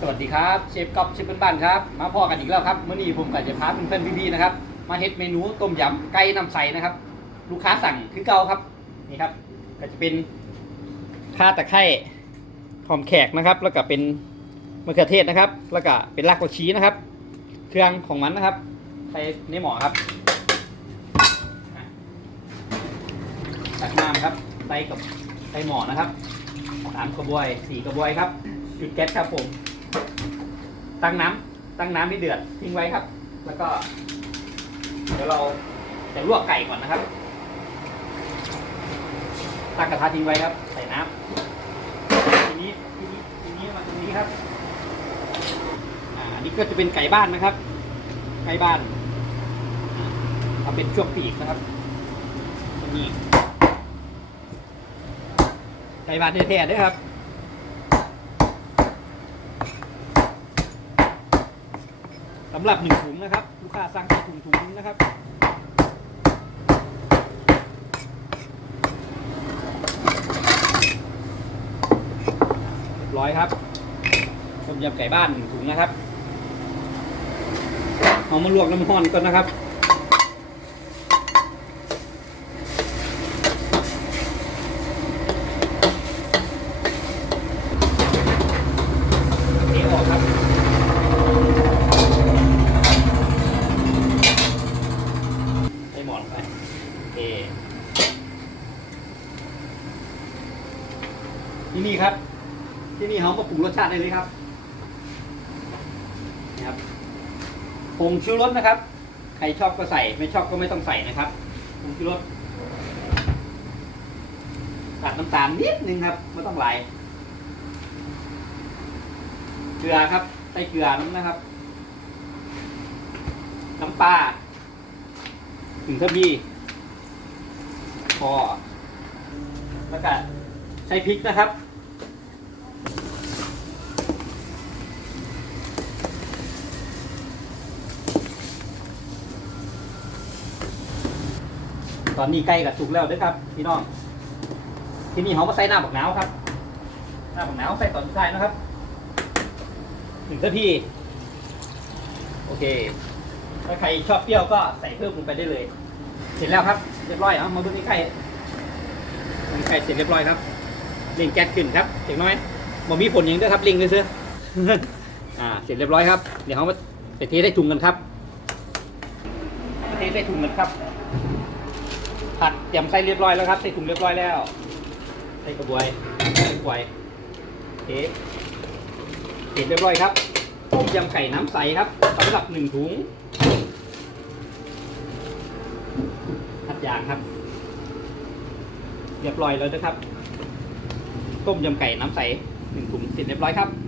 สวัสดีครับเชฟก๊อฟเชฟบ้านครับมาพ่อกันอีกแล้วครับเมื่อนี้ผมกับจะพาเพื่อนๆพี่ๆนะครับ มาเฮ็ดเมนูต้มยำไก่น้ำใสนะครับ ลูกค้าสั่งคือเก่าครับนี่ครับ ก็จะเป็นข่าตะไคร้หอมแขกนะครับ แล้วก็เป็นมะเขือเทศนะครับ แล้วก็เป็นรากผักชีนะครับ เครื่องของมันนะครับใส่ในหม้อครับตักน้ำครับใส่กับใส่หม้อนะครับสามกระบวยสี่กระบวยครับจุดแก๊สครับผม ตั้งน้ำตั้งน้ำให้เดือดทิ้งไว้ครับ แล้วก็ เดี๋ยวเราจะลวกไก่ก่อนนะครับ ตั้งกระทะทิ้งไว้ครับ ใส่น้ำทีนี้ทีนี้ทีนี้มาตรงนี้ครับอ่าอันนี้ก็จะเป็นไก่บ้านนะครับ ไก่บ้านเอาเป็นช่วงปีกนะครับตรงนี้ไก่บ้านแท้ๆด้วยครับ สำหรับหนึ่งถุงนะครับ ลูกค้าสั่งแค่ถุงถุงนึงนะครับเรียบร้อยครับต้มยำไก่บ้านหนึ่งถุงนะครับเอามาลวกน้ำห้อนก่อนนะครับ เทออกครับ ใส่หมอนไปโอเค ที่นี่ครับ ที่นี่เขามาปรุงรสชาติได้เลยครับนี่ครับผงชูรสนะครับ ใครชอบก็ใส่ ไม่ชอบก็ไม่ต้องใส่นะครับผงชูรสตัดน้ำตาลนิดนึงครับไม่ต้องหลายเกลือครับใส่เกลือน้ำนะครับ น้ำปลาถึงเท่าพี่พอแล้วก็ ใช้พริกนะครับ ตอนนี้ใกล้กับสุกแล้วเด้วยครับพี่น้อง ที่นี่เขามาใส่หน้าบักหนาวครับหน้าบักหนาวใส่ตอนสุดท้ายนะครับถึงเท่าพี่โอเค ถ้าใครชอบเปรี้ยวก็ใส่เพิ่มลงไปได้เลย เสร็จแล้วครับ เรียบร้อยเอามาดูนี่ไข่ไข่เสร็จเรียบร้อยครับ เล่งแก๊สขึ้นครับเห็นไหมบ่มีผลอย่างเด้อครับลิงเลยซื้ออ่าเสร็จเรียบร้อยครับ เดี๋ยวเขามาไปเทได้ถุงกันครับไปเทได้ถุงกันครับ ผัดเตรียมใส่เรียบร้อยแล้วครับใส่ถุงเรียบร้อยแล้วใส่กระบวยใส่กระบวยโอเคเสร็จเรียบร้อยครับต้มยำไก่น้ำใสครับสำหรับหนึ่งถุงทัดยางครับ เรียบร้อยแล้วนะครับ ต้มยำไก่น้ำใสหนึ่งถุงเสร็จเรียบร้อยครับ